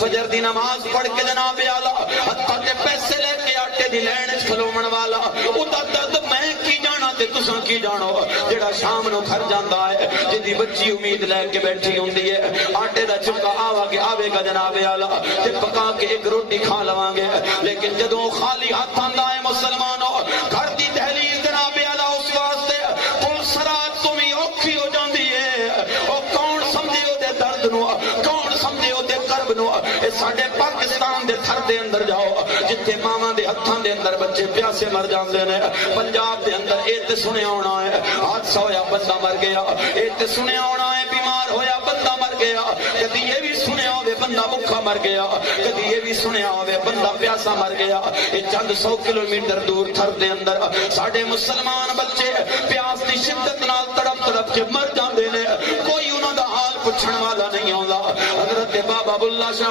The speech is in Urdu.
فجر دی نماز پڑھ کے جناب اعلیٰ ہتھاں تے پیسے لے کے آٹے دی لین کھلومن والا اُدا درد میں کی جانا تے تساں کی جانو جڑا شام نو گھر جاندا ہے جدی بچی امید لے کے بیٹھی ہوندی ہے آٹے دا چکا آوے گا جناب اعلیٰ تے پکا کے ایک روٹی کھا لواں گے لیکن جدوں خالی ہاتھ آندا ہے مسلمانوں گھر دی دہلیز جناب اعلیٰ اس واسطے پولیس رات تو بھی اوکھی ہو جاندی ہے او کون سمجھے او دے درد نو کون سمجھے او دے کرب نو اے ساڈے پاکستان دے تھر دے اندر جاؤ جتھے ماواں دے ہتھاں دے اندر بچے پیاسے مر جاندے نے پنجاب دے اندر اے تے سنیا ہونا ہے حادثہ ہویا بندہ مر گیا اے تے سنیا ہونا ہے بیمار ہویا بندہ مر گیا کدی یہ بھی سنیا ہوے بندہ بھوکا مر گیا کدی یہ بھی سنیا ہوے بندہ پیاسا مر گیا اے چند 100 کلومیٹر دور تھر دے اندر ساڈے مسلمان بچے پیاس دی شدت نال تڑپ تڑپ کے مر جاندے نے کوئی انہاں دا حال پوچھن والا نہیں آوندا حضرت بابا بلّہ شاہ